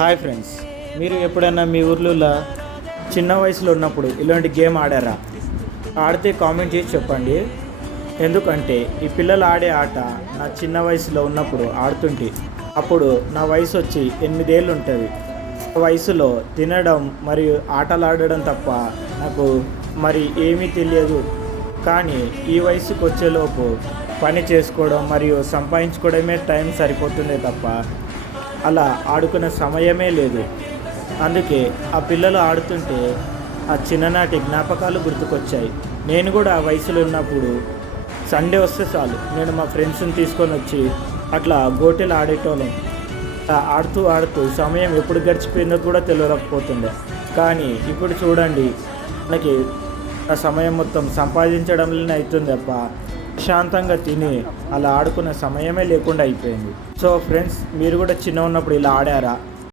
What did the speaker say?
Hi friends, మీరు ఎప్పుడైనా మీ ఊర్లో చిన్న వయసులో ఉన్నప్పుడు ఇలాంటి గేమ్ ఆడారా? ఆడితే కామెంట్ చేసి చెప్పండి. ఎందుకంటే ఈ పిల్లలు ఆడే ఆట నా చిన్న వయసులో ఉన్నప్పుడు ఆడుతుంటే అప్పుడు నా వయసు వచ్చి 8 ఏళ్ళు ఉంటుంది. వయసులో తినడం మరియు ఆటలు ఆడడం తప్ప నాకు మరి ఏమీ తెలియదు. కానీ ఈ వయసుకు వచ్చేలోపు పని చేసుకోవడం మరియు సంపాదించుకోవడమే టైం సరిపోతుందే తప్ప అలా ఆడుకునే సమయమే లేదు. అందుకే ఆ పిల్లలు ఆడుతుంటే ఆ చిన్ననాటి జ్ఞాపకాలు గుర్తుకొచ్చాయి. నేను కూడా ఆ వయసులో ఉన్నప్పుడు సండే వస్తే చాలు నేను మా ఫ్రెండ్స్ని తీసుకొని వచ్చి అట్లా గోటీలు ఆడేటోళ్ళం. ఆడుతూ ఆడుతూ సమయం ఎప్పుడు గడిచిపోయిందో కూడా తెలియకపోతుండే. కానీ ఇప్పుడు చూడండి, మనకి ఆ సమయం మొత్తం సంపాదించడంలోనే అవుతుంది తప్ప ప్రశాంతంగా తిని అలా ఆడుకునే సమయమే లేకుండా అయిపోయింది. సో ఫ్రెండ్స్, మీరు కూడా చిన్న ఉన్నప్పుడు ఇలా ఆడారా?